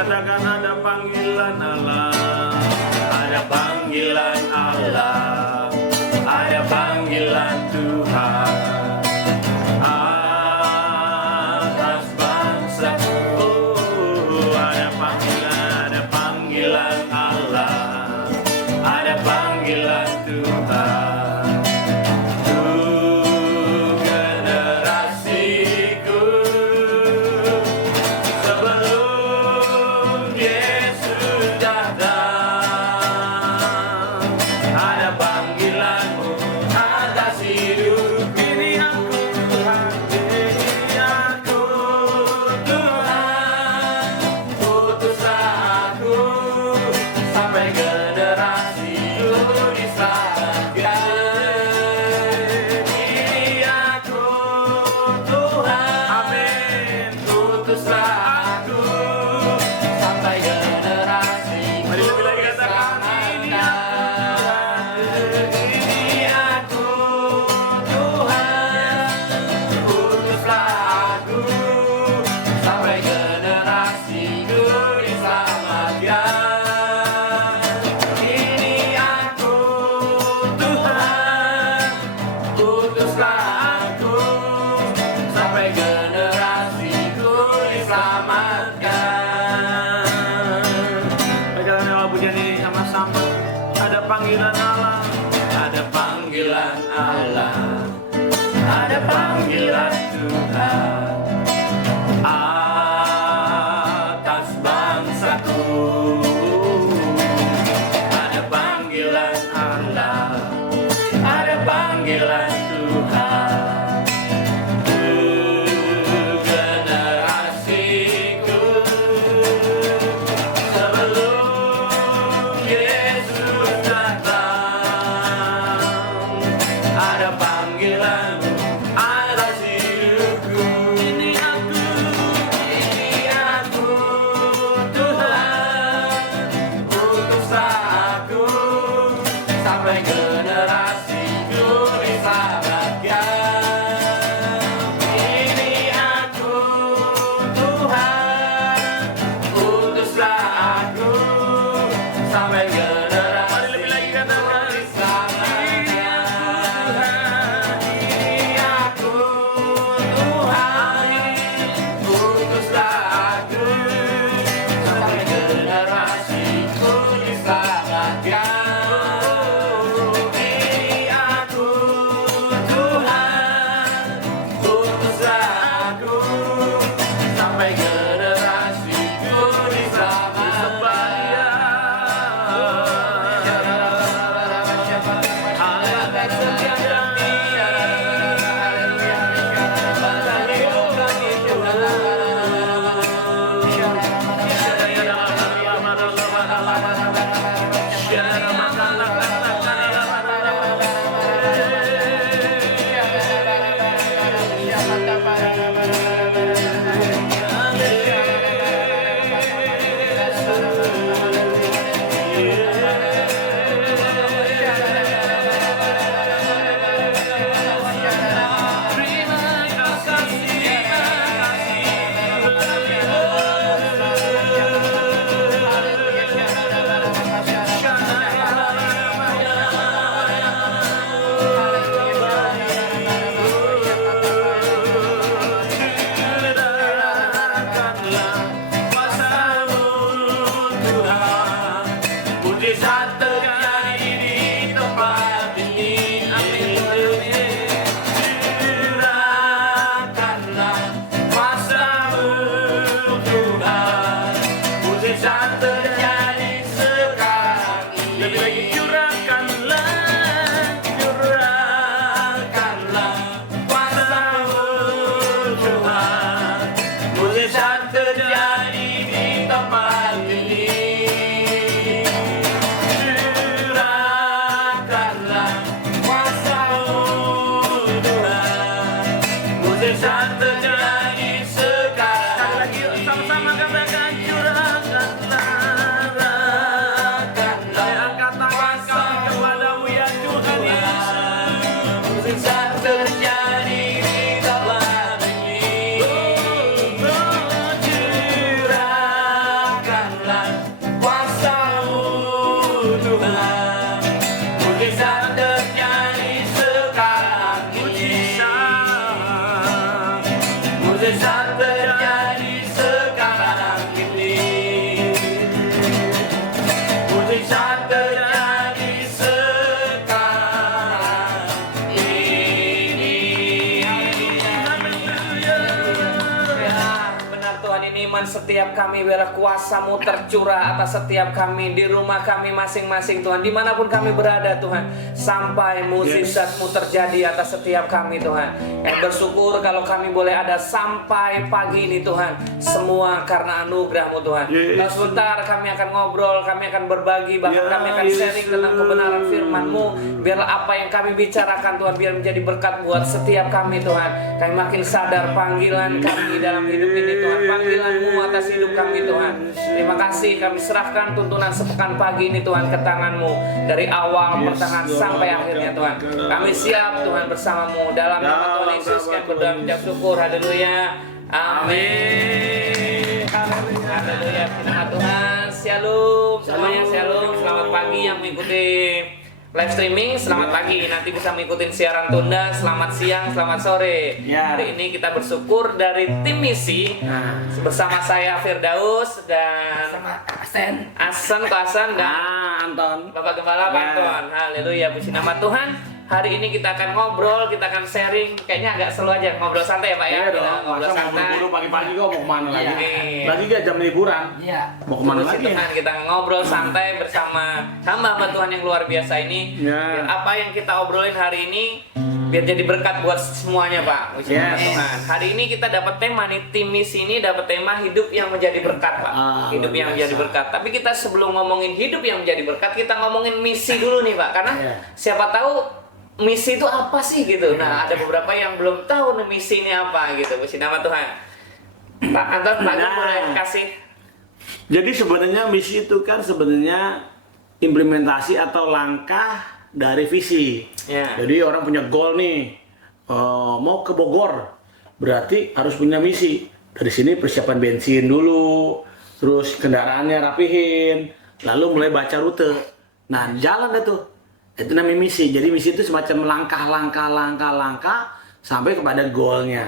katakan ada panggilan Allah, ada panggilan Allah, ada panggilan Tuhan atas bangsaku. Ada panggilan Allah, ada panggilan Tuhan untuk generasiku. Sebelum Yesus datang, ada panggilanmu atas hidup ini aku Tuhan, ini aku Tuhan, utuslah aku sampai generasiku diselamatkan. Ini aku Tuhan, amin, utuslah aku sampai generasiku diselamatkan. Ini aku Tuhan, utuslah aku sampai generasiku diselamatkan. Ini aku Tuhan, utuslah aku sampai generasiku diselamatkan. Baca dalam pujian ini sama-sama. Ada panggilan Allah, ada panggilan Allah, ada panggilan Tuhan atas bangsaku. Ada panggilan Allah, ada panggilan Tuhan untuk generasiku. hari ini iman setiap kami, biar kuasa-Mu tercurah atas setiap kami, di rumah kami masing-masing Tuhan, dimanapun kami berada Tuhan, sampai mukjizat-Mu terjadi atas setiap kami Tuhan. Bersyukur kalau kami boleh ada sampai pagi ini Tuhan, semua karena anugerah-Mu Tuhan. Kalau sebentar kami akan ngobrol, kami akan berbagi, bahkan kami akan sharing tentang kebenaran firman-Mu, biarlah apa yang kami bicarakan Tuhan, biar menjadi berkat buat setiap kami Tuhan. Kami makin sadar panggilan kami dalam hidup ini Tuhan, panggilan-Mu atas hidup kami Tuhan. Terima kasih, kami serahkan tuntunan sepekan pagi ini Tuhan ke tangan-Mu, dari awal, pertengahan, sampai akhirnya Tuhan. Kami siap Tuhan bersama-Mu, dalam nama Tuhan Yesus kami berdoa mengucap syukur. Haleluya, amin. Haleluya, nama Tuhan. Shalom semuanya, shalom. Selamat pagi yang mengikuti live streaming, selamat pagi. Nanti bisa mengikuti siaran tunda. Selamat siang, selamat sore. Hari ini kita bersyukur dari tim misi bersama saya Firdaus dan Asen dan Anton. Bapak Gembala Anton. Haleluya, puji nama Tuhan. Hari ini kita akan ngobrol, kita akan sharing. Kayaknya agak slow aja, ngobrol santai ya Pak ya. Iya dong, Ngobrol santai. Buru-buru pagi-pagi kok mau kemana lagi? Iya. Lagi gak jam liburan? Iya. Mau kemana Puji lagi? Tuhan, kita ngobrol santai bersama hamba-hamba Tuhan yang luar biasa ini. Ya. Biar apa yang kita obrolin hari ini biar jadi berkat buat semuanya Pak. Puji nama Tuhan. Hari ini kita dapat tema nih, tim misi ini dapat tema hidup yang menjadi berkat Pak. Hidup yang menjadi berkat. Tapi kita sebelum ngomongin hidup yang menjadi berkat, kita ngomongin misi dulu nih Pak. Karena siapa tahu misi itu apa sih gitu. Nah, ada beberapa yang belum tahu nih misi ini apa gitu. Puji nama Tuhan. Pak Anton, Pak Gun boleh kasih. Jadi sebenarnya misi itu kan sebenarnya implementasi atau langkah dari visi. Ya. Jadi orang punya goal nih, mau ke Bogor, berarti harus punya misi. Dari sini persiapan bensin dulu, terus kendaraannya rapihin, lalu mulai baca rute. Nah, jalan deh tuh. Itu namanya misi. Jadi misi itu semacam langkah sampai kepada goalnya,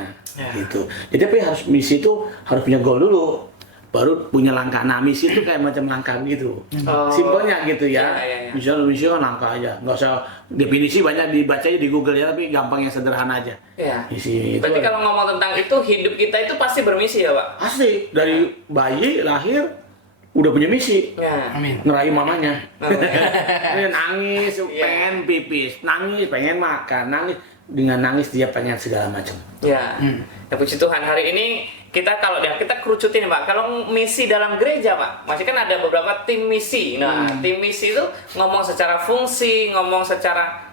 gitu. Jadi tapi harus misi itu harus punya goal dulu, baru punya langkah. Nah, misi itu kayak macam langkah gitu. Simpelnya gitu ya. Misalnya misi kan langkah aja, nggak usah definisi banyak dibacanya di Google ya, tapi gampang yang sederhana aja. Misi. Berarti itu kalau ngomong tentang itu, hidup kita itu pasti bermisi ya Pak? pasti dari bayi lahir udah punya misi. Amin. Ngerayu mamanya. Nangis, pengen pipis, nangis, pengen makan, nangis. Dengan nangis dia pengen segala macam. Ya puji Tuhan. Hari ini kita kita kerucutin Pak. Kalau misi dalam gereja Pak, masih kan ada beberapa tim misi. Nah, tim misi itu ngomong secara fungsi, ngomong secara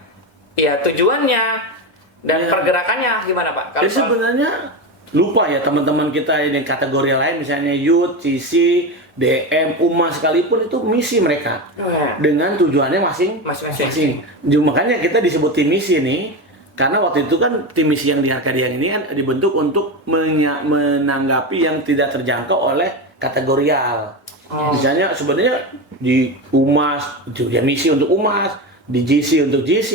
tujuannya dan pergerakannya gimana Pak? Kalau Sebenarnya lupa ya teman-teman kita yang kategori lain, misalnya youth, CC, DM, UMA sekalipun itu misi mereka dengan tujuannya masing-masing. Makanya kita disebut tim misi nih, karena waktu itu kan tim misi yang di Arkadian ini kan dibentuk untuk menanggapi yang tidak terjangkau oleh kategorial. Misalnya sebenarnya di UMAS itu ya misi untuk UMAS, di GC untuk GC,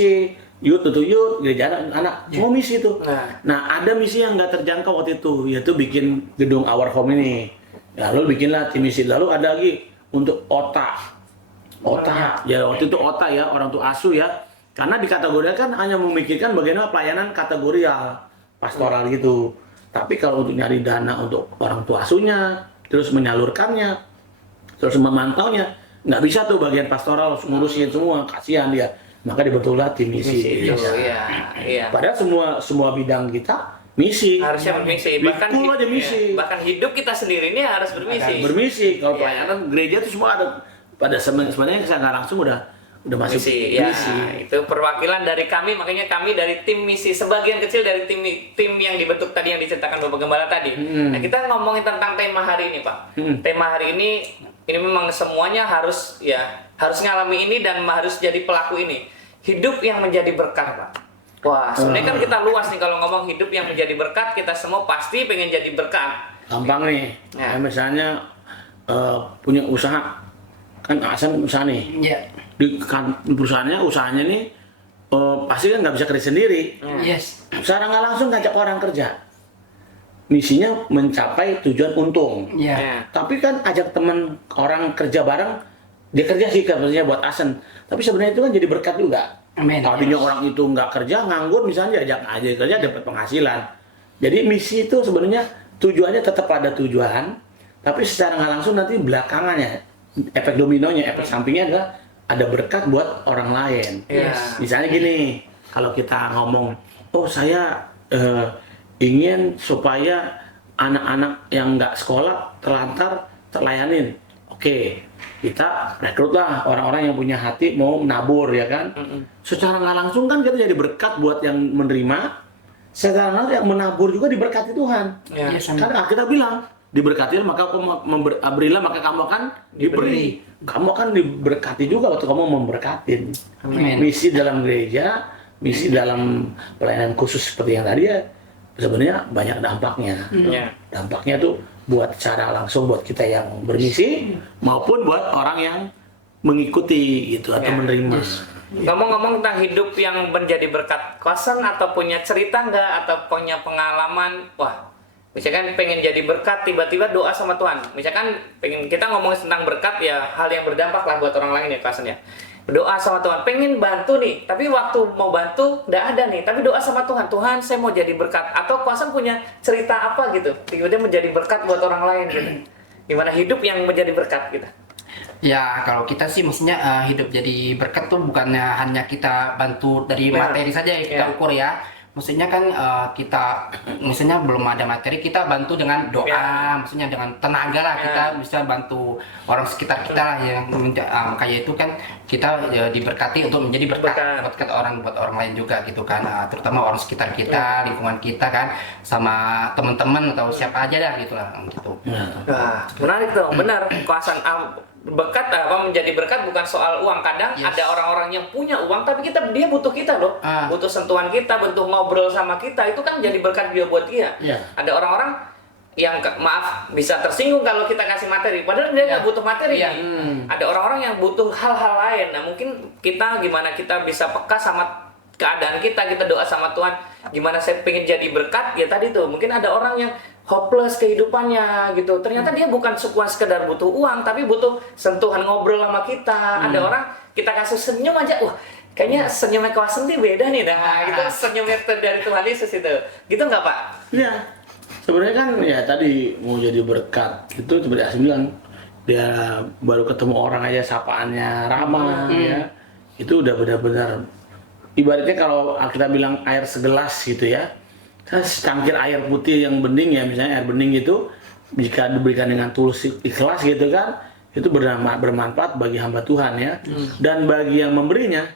youth untuk youth, gereja anak semua misi itu. Nah, ada misi yang nggak terjangkau waktu itu, yaitu bikin gedung Our Home ini. Lalu bikinlah tim misi. Lalu ada lagi untuk OTA. Ya waktu itu OTA ya, orang tua asuh ya. Karena di kategori kan hanya memikirkan bagaimana pelayanan kategorial, pastoral gitu. Tapi kalau untuk nyari dana untuk orang tua asuhnya, terus menyalurkannya, terus memantaunya, nggak bisa tuh bagian pastoral ngurusin semua, kasihan dia. Maka dibentuklah tim misi. Iya. Padahal semua bidang kita misi. Harusnya bermisi. Bahkan hidup kita sendiri ini harus bermisi. Bermisi. Kalau pelayanan gereja itu semua ada pada sebenarnya saya nggak langsung udah masuk misi. Itu perwakilan dari kami, makanya kami dari tim misi, sebagian kecil dari tim yang dibentuk tadi yang diceritakan Bapak Gembala tadi. Nah, kita ngomongin tentang tema hari ini, Pak. Tema hari ini memang semuanya harus ngalami ini dan harus jadi pelaku ini. Hidup yang menjadi berkat, Pak. Wah, sebenarnya kan kita luas nih kalau ngomong hidup yang menjadi berkat, kita semua pasti pengen jadi berkat. Gampang nih. Misalnya punya usaha, kan Asen usaha nih. Di usahanya nih pasti kan nggak bisa kerja sendiri. Secara nggak langsung ngajak orang kerja. Misinya mencapai tujuan untung. Tapi kan ajak teman orang kerja bareng, dia kerja sih kerjanya buat Asen. Tapi sebenarnya itu kan jadi berkat juga. Tadinya orang itu nggak kerja, nganggur misalnya, ajak aja kerja dapat penghasilan. Jadi misi itu sebenarnya tujuannya tetap pada tujuan, Tapi secara nggak langsung nanti belakangannya, efek dominonya, efek sampingnya adalah ada berkat buat orang lain. Misalnya gini, kalau kita ngomong, oh saya ingin supaya anak-anak yang nggak sekolah terlantar terlayanin. Oke, kita rekrutlah orang-orang yang punya hati mau menabur, ya kan? Secara nggak langsung kan kita jadi berkat buat yang menerima. Secara langsung yang menabur juga diberkati Tuhan. Karena kita bilang, diberkati maka berilah maka kamu akan diberi. Kamu akan diberkati juga waktu kamu memberkatin. Misi dalam gereja, misi dalam pelayanan khusus seperti yang tadi ya, sebenarnya banyak dampaknya. Dampaknya tuh buat secara langsung buat kita yang bermisi maupun buat orang yang mengikuti gitu atau menerima. Ngomong-ngomong tentang hidup yang menjadi berkat, kosan atau punya cerita nggak atau punya pengalaman, wah misalkan pengen jadi berkat tiba-tiba doa sama Tuhan, misalkan pengen kita ngomongin tentang berkat ya hal yang berdampak lah buat orang lain ya kosan ya, doa sama Tuhan pengen bantu nih tapi waktu mau bantu nggak ada nih tapi doa sama Tuhan, Tuhan saya mau jadi berkat, atau kosan punya cerita apa gitu tiba-tiba menjadi berkat buat orang lain gitu, gimana hidup yang menjadi berkat gitu. Ya kalau kita sih maksudnya hidup jadi berkat tuh bukannya hanya kita bantu dari materi saja ya kita ukur ya. Maksudnya kan kita misalnya belum ada materi kita bantu dengan doa, maksudnya dengan tenaga lah kita bisa bantu orang sekitar kita lah yang kayak itu kan kita diberkati untuk menjadi berkat buat orang lain juga gitu kan, terutama orang sekitar kita, lingkungan kita kan, sama teman-teman atau siapa aja dah gitu lah gitu. Nah, menarik tuh, benar kuasaan berkat menjadi berkat bukan soal uang. Kadang ada orang-orang yang punya uang tapi dia butuh kita loh, butuh sentuhan kita, butuh ngobrol sama kita, itu kan jadi berkat dia buat dia. Ada orang-orang yang maaf bisa tersinggung kalau kita kasih materi, padahal dia nggak butuh materi. Ada orang-orang yang butuh hal-hal lain. Nah mungkin kita gimana kita bisa peka sama keadaan kita doa sama Tuhan, gimana saya pengen jadi berkat ya tadi tuh. Mungkin ada orang yang hopeless kehidupannya gitu, ternyata dia bukan sekedar butuh uang tapi butuh sentuhan ngobrol sama kita. Ada orang kita kasih senyum aja, wah kayaknya senyumnya Kawasan tuh beda nih gitu, senyumnya dari Tuhan Yesus itu gitu nggak Pak? Iya, sebenarnya kan ya tadi mau jadi berkat itu seperti Asim bilang, dia baru ketemu orang aja sapaannya ramah ya, itu udah benar-benar ibaratnya kalau kita bilang air segelas gitu ya, secangkir air putih yang bening ya, misalnya air bening itu jika diberikan dengan tulus ikhlas gitu kan, itu bermanfaat bagi hamba Tuhan ya, dan bagi yang memberinya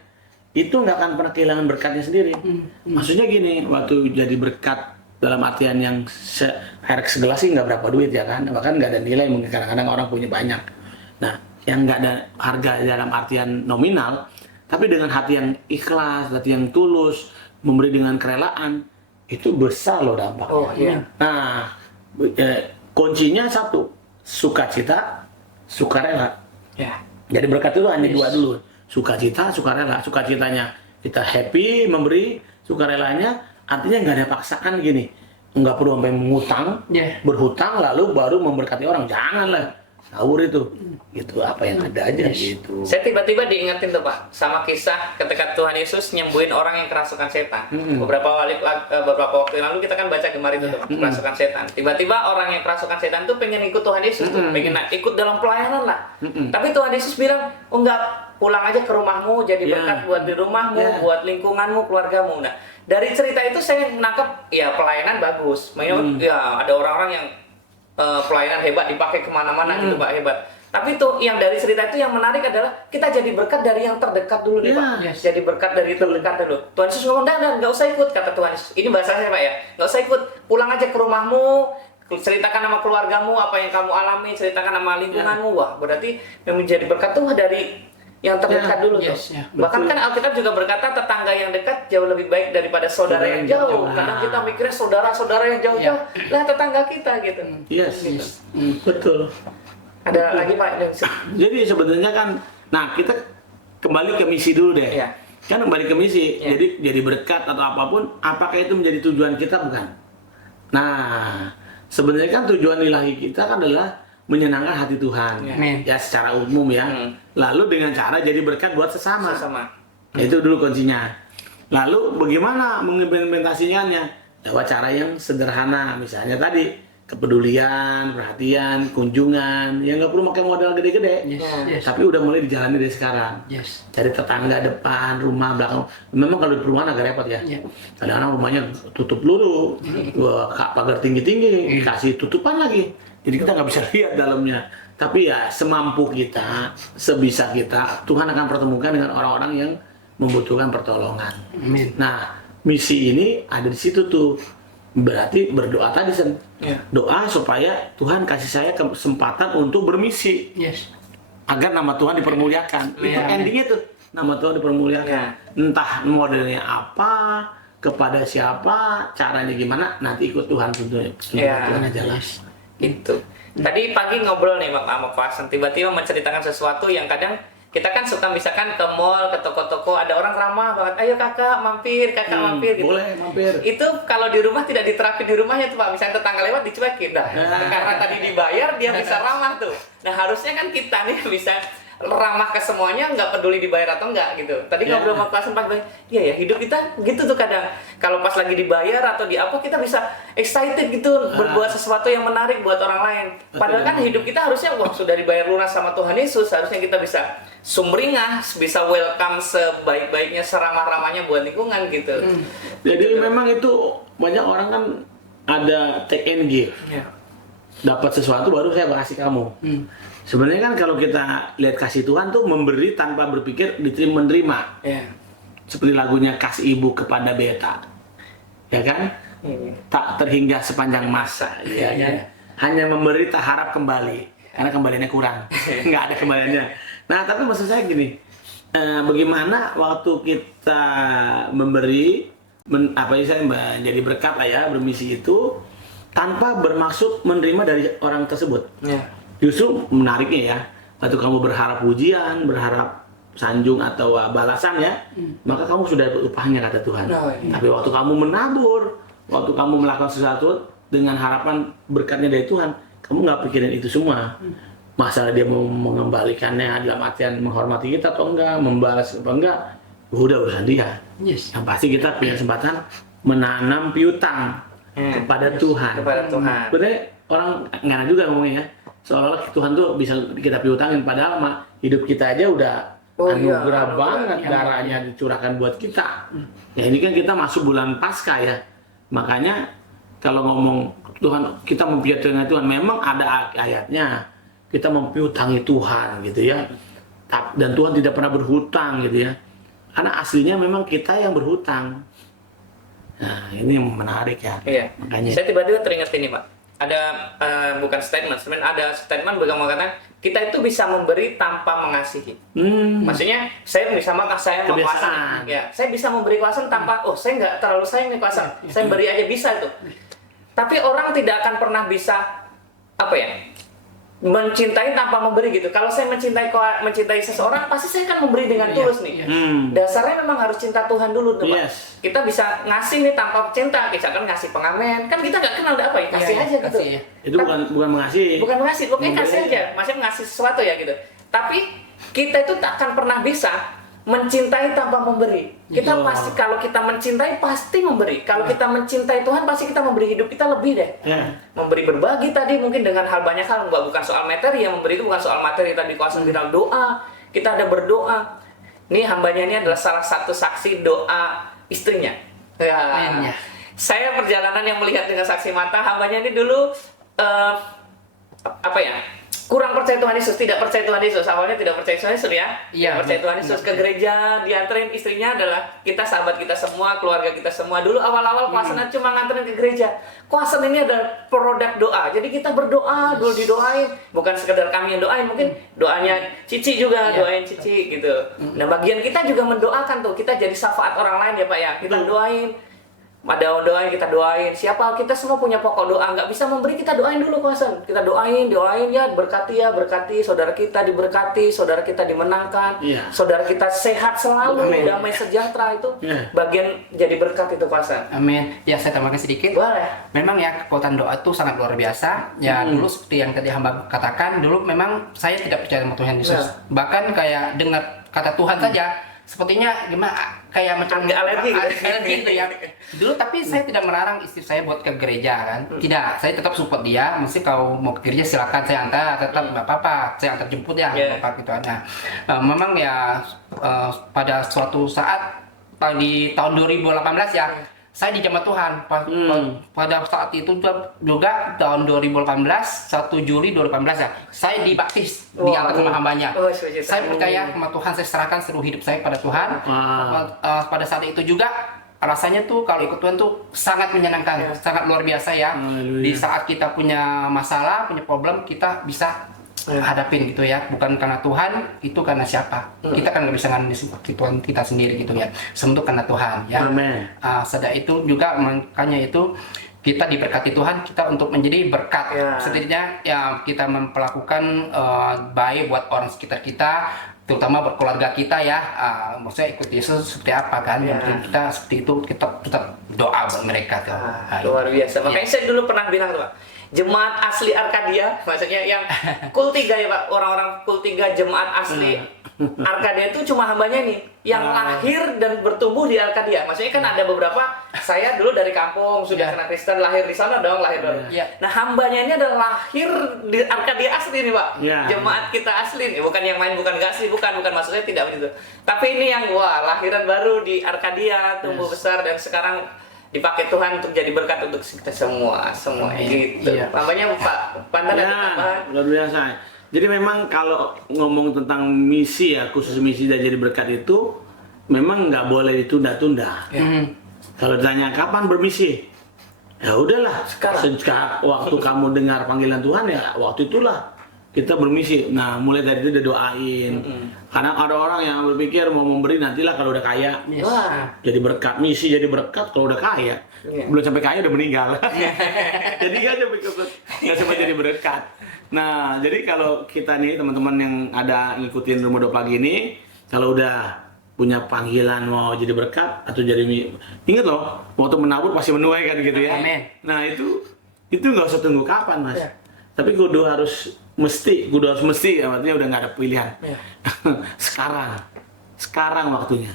itu nggak akan pernah kehilangan berkatnya sendiri. Maksudnya gini, waktu jadi berkat dalam artian yang air segelas sih nggak berapa duit ya kan, bahkan nggak ada nilai, mungkin kadang-kadang orang punya banyak. Nah yang nggak ada harga dalam artian nominal, tapi dengan hati yang ikhlas, hati yang tulus, memberi dengan kerelaan, itu besar loh dampaknya. Nah, kuncinya satu, sukacita, sukarela. Jadi berkat itu hanya dua dulu, sukacita, sukarela. Sukacitanya kita happy memberi, sukarelanya artinya nggak ada paksaan gini, nggak perlu sampai mengutang, berhutang lalu baru memberkati orang, janganlah. Sahur itu, gitu apa yang ada aja gitu. Saya tiba-tiba diingetin tuh Pak sama kisah ketika Tuhan Yesus nyembuhin orang yang kerasukan setan. Beberapa waktu lalu kita kan baca gemar itu tuh, kerasukan setan. Tiba-tiba orang yang kerasukan setan tuh pengen ikut Tuhan Yesus tuh, pengen ikut dalam pelayanan lah. Tapi Tuhan Yesus bilang, oh enggak, pulang aja ke rumahmu, jadi berkat buat di rumahmu, buat lingkunganmu, keluargamu. Nah, dari cerita itu saya menangkap ya pelayanan bagus. Ya ada orang-orang yang pelayanan hebat dipakai kemana-mana gitu Pak, hebat. Tapi tuh yang dari cerita itu yang menarik adalah kita jadi berkat dari yang terdekat dulu nih Pak. Jadi berkat dari terdekat dulu. Tuhan Yesus ngomong, dan nggak usah ikut, kata Tuhan Yesus. Ini bahasa saya Pak ya, nggak usah ikut, pulang aja ke rumahmu, ceritakan sama keluargamu apa yang kamu alami, ceritakan sama lingkunganmu. Wah berarti yang menjadi berkat tuh dari yang terdekat dulu tuh. Bahkan kan Alkitab juga berkata tetangga yang dekat jauh lebih baik daripada saudara yang jauh. Kadang kita mikirnya saudara-saudara yang jauh-jauh, lah tetangga kita gitu. Betul. Ada lagi Pak? Jadi sebenarnya kan, nah kita kembali ke misi dulu deh. Kan kembali ke misi. Jadi berkat atau apapun, apakah itu menjadi tujuan kita bukan? Nah, sebenarnya kan tujuan ilahi kita kan adalah menyenangkan hati Tuhan, ya secara umum ya. Lalu dengan cara jadi berkat buat sesama. Itu dulu kuncinya. Lalu bagaimana mengimplementasikannya? Lewat cara yang sederhana, misalnya tadi kepedulian, perhatian, kunjungan, yang nggak perlu pakai modal gede-gede, tapi udah mulai dijalani dari sekarang. Cari tetangga depan, rumah, belakang. Memang kalau di perumahan agak repot ya. Kadang-kadang rumahnya tutup dulu, pagar tinggi-tinggi, dikasih tutupan lagi. Jadi kita nggak bisa lihat dalamnya. Tapi ya semampu kita, sebisa kita, Tuhan akan pertemukan dengan orang-orang yang membutuhkan pertolongan. Nah, misi ini ada di situ tuh. Berarti berdoa tadi doa supaya Tuhan kasih saya kesempatan untuk bermisi agar nama Tuhan dipermuliakan. Itu endingnya tuh, nama Tuhan dipermuliakan. Entah modelnya apa, kepada siapa, caranya gimana, nanti ikut Tuhan tentunya. Tuhan aja lah. Itu tadi pagi ngobrol nih sama Koasen, tiba-tiba menceritakan sesuatu yang kadang kita kan suka misalkan ke mall, ke toko-toko, ada orang ramah banget, ayo kakak mampir gitu. Boleh mampir. Itu kalau di rumah tidak diterapin di rumahnya tuh Pak, misalnya tetangga lewat dicuekin dah. Karena tadi dibayar dia bisa ramah tuh. Nah harusnya kan kita nih bisa ramah ke semuanya, nggak peduli dibayar atau enggak gitu. Tadi ngobrol sama Koasen Pak, iya ya hidup kita gitu tuh kadang. Kalau pas lagi dibayar atau di apa kita bisa excited gitu berbuat sesuatu yang menarik buat orang lain. Padahal kan hidup kita harusnya wah sudah dibayar lunas sama Tuhan Yesus, harusnya kita bisa sumringah, bisa welcome sebaik-baiknya, seramah-ramahnya buat lingkungan gitu. Jadi memang itu banyak orang kan ada take and give. Dapat sesuatu baru saya kasih kamu. Sebenarnya kan kalau kita lihat kasih Tuhan tuh memberi tanpa berpikir diterima menerima. Seperti lagunya Kasih Ibu kepada Beta. Ya kan? Tak terhingga sepanjang masa. Ya kan? Hanya memberi tak harap kembali. Karena kembaliannya kurang. Nggak ada kembaliannya. Nah, tapi maksud saya gini. Bagaimana waktu kita memberi saya menjadi berkat lah ya, bermisi itu tanpa bermaksud menerima dari orang tersebut. Justru menariknya ya, waktu kamu berharap pujian, berharap sanjung atau balasan ya, maka kamu sudah dapat upahnya kata Tuhan. Tapi waktu kamu menabur, waktu kamu melakukan sesuatu dengan harapan berkatnya dari Tuhan, kamu nggak pikirin itu semua. Masalah dia mau mengembalikannya dalam artian menghormati kita atau enggak, membalas apa enggak, udah urusan dia. Yang pasti kita punya kesempatan menanam piutang kepada Tuhan. Bener orang nggak juga ngomongnya ya. Seolah-olah Tuhan tuh bisa kita piutangin, padahal hidup kita aja udah anugerah banget, darahnya dicurahkan buat kita. Ya ini kan kita masuk bulan Paskah ya, makanya kalau ngomong Tuhan kita mempiutang Tuhan, memang ada ayatnya kita mempiutangi Tuhan gitu ya, dan Tuhan tidak pernah berhutang gitu ya, karena aslinya memang kita yang berhutang. Nah ini yang menarik ya. Makanya saya tiba-tiba teringat ini Pak. Ada bukan statement, sebenarnya ada statement mengatakan kita itu bisa memberi tanpa mengasihi. Maksudnya saya bisa saya mau Koasen, ya saya bisa memberi Koasen tanpa saya nggak terlalu sayang nih Koasen, saya beri aja bisa itu. Tapi orang tidak akan pernah bisa mencintai tanpa memberi gitu. Kalau saya mencintai seseorang, pasti saya akan memberi dengan tulus nih. Dasarnya memang harus cinta Tuhan dulu tuh, Pak. Kita bisa ngasih nih tanpa cinta, misalkan ngasih pengamen, kan kita nggak kenal apa ya, kasih aja gitu. Itu bukan mengasihi. Bukan mengasihi, pokoknya kasih aja. Maksudnya ngasih sesuatu ya gitu. Tapi kita itu tak akan pernah bisa mencintai tanpa memberi. Kita pasti kalau kita mencintai pasti memberi. Kalau kita mencintai Tuhan pasti kita memberi hidup kita lebih deh. Memberi berbagi tadi mungkin dengan hal banyak hal, bukan soal materi. Yang memberi itu bukan soal materi, tadi Koasen bilang doa. Kita ada berdoa. Nih hambanya ini adalah salah satu saksi doa istrinya. Saya perjalanan yang melihat dengan saksi mata, hambanya ini dulu kurang percaya Tuhan Yesus, tidak percaya Tuhan Yesus. Awalnya tidak percaya Tuhan Yesus ya. Percaya Tuhan Yesus, ke gereja, dianterin istrinya adalah kita sahabat kita semua, keluarga kita semua. Dulu awal-awal Koasen cuma nganterin ke gereja. Koasen ini adalah produk doa. Jadi kita berdoa, dulu didoain. Bukan sekedar kami yang doain, mungkin doanya Cici juga, doain Cici gitu. Nah bagian kita juga mendoakan tuh. Kita jadi syafaat orang lain ya Pak ya. Kita doain. Ada doain, kita doain. Siapa kita semua punya pokok doa, nggak bisa memberi, kita doain dulu Koasen. Kita doain ya, berkati saudara kita diberkati, saudara kita dimenangkan, saudara kita sehat selalu, damai sejahtera itu bagian jadi berkat itu Koasen. Amin. Ya saya tambahkan sedikit. Boleh. Memang ya kekuatan doa itu sangat luar biasa. Ya dulu seperti yang tadi hamba katakan, dulu memang saya tidak percaya sama Tuhan Yesus. Bahkan kayak dengar kata Tuhan saja, sepertinya gimana kayak macam Agak alergi gitu. alergi gitu ya. Dulu tapi saya tidak melarang istri saya buat ke gereja kan. Tidak, saya tetap support dia. Mesti kalau mau ke gereja silakan saya antar, tetap nggak apa-apa. Saya antar jemput ya, bapak gitu. Nah, memang ya pada suatu saat di tahun 2018 ya. Saya di jemaat Tuhan pada saat itu juga tahun 2018 1 Juli 2018 ya saya dibaptis di atas sama hambanya. Saya percaya sama Tuhan, saya serahkan seluruh hidup saya pada Tuhan. Pada saat itu juga rasanya tuh kalau ikut Tuhan tuh sangat menyenangkan, sangat luar biasa ya. Di saat kita punya masalah, punya problem, kita bisa hadapin gitu ya, bukan karena Tuhan, itu karena siapa? Kita kan nggak bisa ngandalin Tuhan kita sendiri gitu ya, semua itu karena Tuhan ya. Amen. Sedang itu juga makanya itu kita diberkati Tuhan, kita untuk menjadi berkat. Setidaknya ya kita memperlakukan baik buat orang sekitar kita, terutama buat keluarga kita ya. Maksudnya ikut Yesus seperti apa kan? Kita seperti itu, kita tetap doa buat mereka tuh. Luar biasa. Makanya saya dulu pernah bilang tuh Pak, jemaat asli Arkadia, maksudnya yang kul 3 ya Pak, orang-orang kul 3 jemaat asli Arkadia itu cuma hambanya nih yang lahir dan bertumbuh di Arkadia. Maksudnya kan ada beberapa, saya dulu dari kampung sudah kena Kristen, lahir di sana dong, lahir dong. Nah hambanya ini adalah lahir di Arkadia asli nih Pak. Jemaat kita asli nih, bukan yang main, bukan gak asli, bukan maksudnya tidak begitu. Tapi ini yang lahiran baru di Arkadia, tumbuh besar dan sekarang dipakai Tuhan untuk jadi berkat untuk kita semua gitu. Namanya Pak Pandan ada tambahan. Luar biasa. Jadi memang kalau ngomong tentang misi ya, khusus misi dan jadi berkat itu memang nggak boleh ditunda-tunda. Kalau ditanya kapan bermisi, ya udahlah. Sejak waktu kamu dengar panggilan Tuhan ya waktu itulah kita bermisi. Nah mulai dari itu udah doain. Karena ada orang yang berpikir mau memberi nantilah kalau udah kaya. Jadi berkat, misi jadi berkat kalau udah kaya. Belum sampai kaya udah meninggal. Jadi nggak sampai jadi berkat. Nah jadi kalau kita nih teman-teman yang ada ngikutin Rumah Doa Pagi ini, kalau udah punya panggilan mau jadi berkat atau jadi, ingat loh waktu menabur pasti menuai kan gitu ya. Nah itu nggak usah tunggu kapan Mas. Tapi kudu harus mesti, artinya udah nggak ada pilihan. Sekarang waktunya.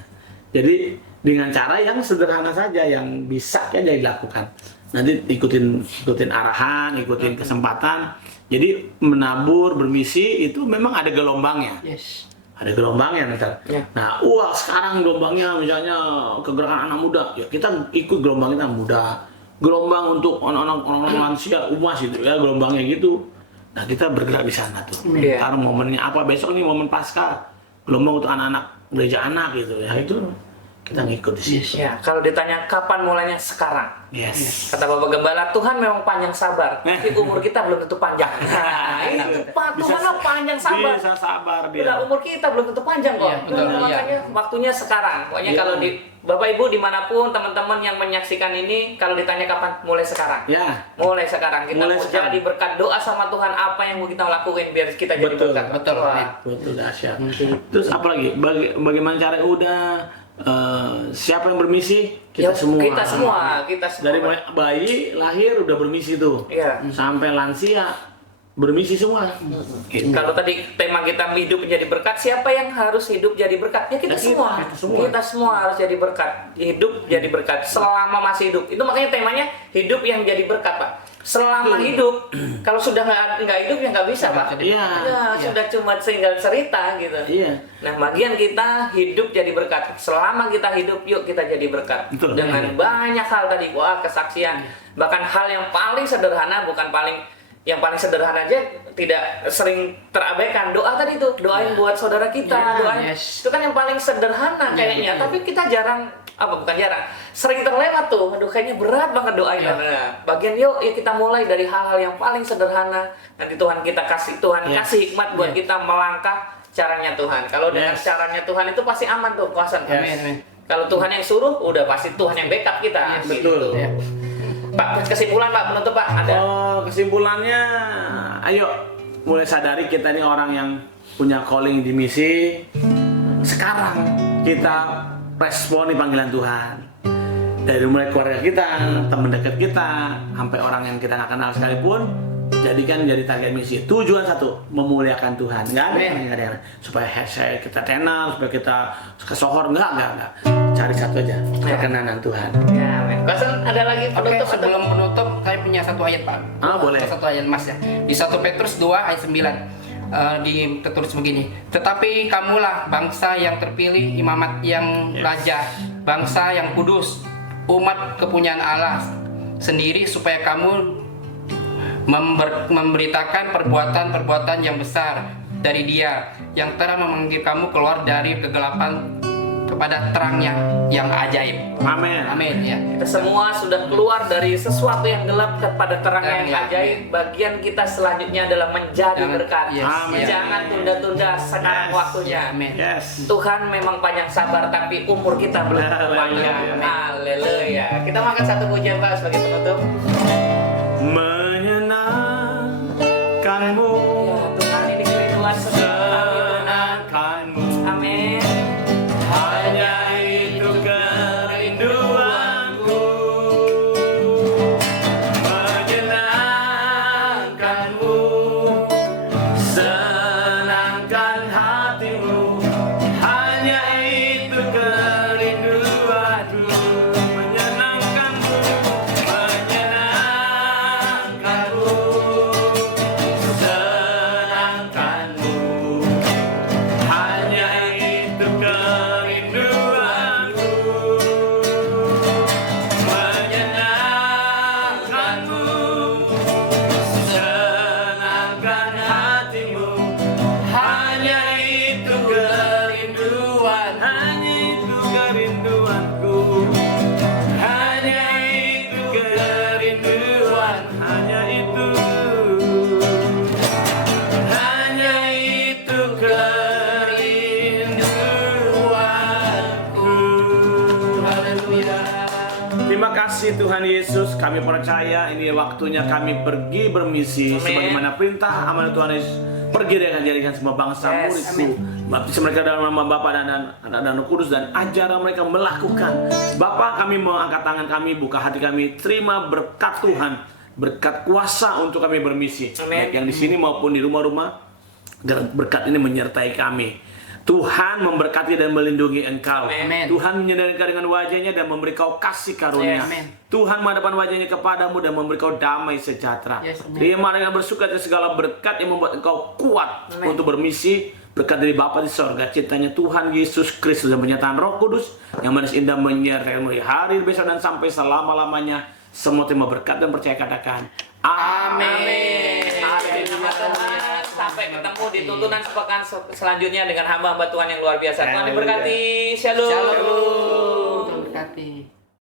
Jadi dengan cara yang sederhana saja, yang bisa aja dilakukan. Nanti ikutin arahan, ikutin kesempatan. Jadi menabur, bermisi itu memang ada gelombangnya. Ada gelombangnya ntar. Nah, sekarang gelombangnya misalnya kegerakan anak muda, ya kita ikut gelombang kita muda. Gelombang untuk orang-orang lansia, umas itu ya gelombangnya gitu. Nah kita bergerak di sana tuh. Sekarang momennya apa? Besok nih momen Paskah. Gelombang untuk anak-anak gereja anak gitu ya. Itu kita ngikut di situ. Kalau ditanya kapan mulainya, sekarang. Kata Bapak Gembala, Tuhan memang panjang sabar. Tapi umur kita belum tentu panjang. Nah, itu Pak, Tuhan lah panjang sabar. Bisa sabar dia. Udah umur kita belum tentu panjang kok. Makanya waktunya sekarang. Pokoknya kalau di Bapak Ibu dimanapun teman-teman yang menyaksikan ini, kalau ditanya kapan, mulai sekarang. Mulai sekarang kita mau jadi berkat, doa sama Tuhan apa yang mau kita lakuin biar kita jadi berkat. Betul dahsyat. Terus apa lagi? Bagaimana cara udah siapa yang bermisi? Kita semua. Dari bayi lahir udah bermisi tuh. Sampai lansia bermisi semua. Kalau tadi tema kita hidup menjadi berkat, siapa yang harus hidup jadi berkat? Ya kita semua. Kita semua harus jadi berkat. Hidup jadi berkat selama masih hidup. Itu makanya temanya hidup yang jadi berkat, Pak. Selama hidup, kalau sudah nggak hidup ya nggak bisa, Pak. Sudah cuma tinggal cerita gitu. Nah, bagian kita hidup jadi berkat. Selama kita hidup, yuk kita jadi berkat. Dengan banyak hal tadi, kesaksian. Bahkan hal yang paling sederhana, yang paling sederhana aja tidak sering terabaikan. Doa tadi tuh, doain buat saudara kita, doain. Itu kan yang paling sederhana kayaknya, tapi kita sering terlewat tuh. Aduh, kayaknya berat banget doain. Nah, bagian yuk ya kita mulai dari hal-hal yang paling sederhana. Nanti Tuhan kasih hikmat buat kita melangkah caranya Tuhan. Kalau dengan caranya Tuhan itu pasti aman tuh, kuasa. Kalau Tuhan yang suruh, udah pasti Tuhan yang backup kita. Betul. Pak, kesimpulan Pak, penutup Pak, ada? Kesimpulannya, ayo mulai sadari kita ini orang yang punya calling di misi. Sekarang kita responi panggilan Tuhan. Dari mulai keluarga kita, teman dekat kita, sampai orang yang kita nggak kenal sekalipun, jadikan jadi target misi. Tujuan satu, memuliakan Tuhan. Nggak ada yang lain. Supaya kita tenar, supaya kita kesohor, nggak. Cari satu aja, perkenanan Tuhan. Ya, amin. Pastor, ada lagi Oke, penutup atau? sebelum penutup, saya punya satu ayat, Pak. Boleh. Satu ayat Mas ya. Di 1 Petrus 2 ayat 9 tertulis begini. Tetapi kamulah bangsa yang terpilih, imamat yang raja, bangsa yang kudus, umat kepunyaan Allah sendiri, supaya kamu memberitakan perbuatan-perbuatan yang besar dari Dia yang telah memanggil kamu keluar dari kegelapan kepada terangnya yang ajaib. Amin. Amin ya. Kita semua sudah keluar dari sesuatu yang gelap kepada terang yang ajaib. Bagian kita selanjutnya adalah menjadi berkat. Amin. Jangan tunda-tunda, sekarang waktunya. Amin. Yes. Tuhan memang panjang sabar, tapi umur kita belum panjang. Haleluya. Kita makan satu pujian, Pak, sebagai penutup. Menyenangkanmu, Ya, Tuhan, ini kerinduan setiap kami. senangkanmu, Amin. hanya itu kerinduanku. Menyenangkanmu, senangkan hatimu, hanya itu kerinduanku. Menyenangkanmu, menyenangkanmu, senangkanmu, hanya itu kerinduanku. Menyenangkanmu, senangkan hatimu, hanya itu kerinduan, hanya itu kerinduanku, hanya itu kerinduan, hanya itu kerinduanku. Haleluya. Terima kasih Tuhan Yesus, kami percaya ini waktunya kami pergi bermisi sebagaimana perintah amanat Tuhan Yesus. Pergi dengan jadikan semua bangsa muridku, baptis mereka dalam nama Bapa dan Anak dan Roh Kudus, dan ajarlah mereka melakukan. Bapa, kami mau angkat tangan kami, buka hati kami, terima berkat Tuhan, berkat kuasa untuk kami bermisi, baik yang di sini maupun di rumah-rumah. Berkat ini menyertai kami. Tuhan memberkati dan melindungi engkau. Amin. Tuhan menyertai dengan wajahnya dan memberi kau kasih karunia. Amin. Tuhan menghadapkan wajahnya kepadamu dan memberi kau damai sejahtera. Terima dengan bersuka dan segala berkat yang membuat engkau kuat untuk bermisi. Berkat dari Bapa di sorga, cintanya Tuhan Yesus Kristus dan penyertaan Roh Kudus yang manis indah menyertai mulai hari besok dan sampai selama-lamanya. Semua terima berkat dan percaya, katakan amin. Teman-teman, sampai ketemu di tuntunan sepekan selanjutnya dengan hamba-hamba Tuhan yang luar biasa. Tuhan diberkati. Shalom.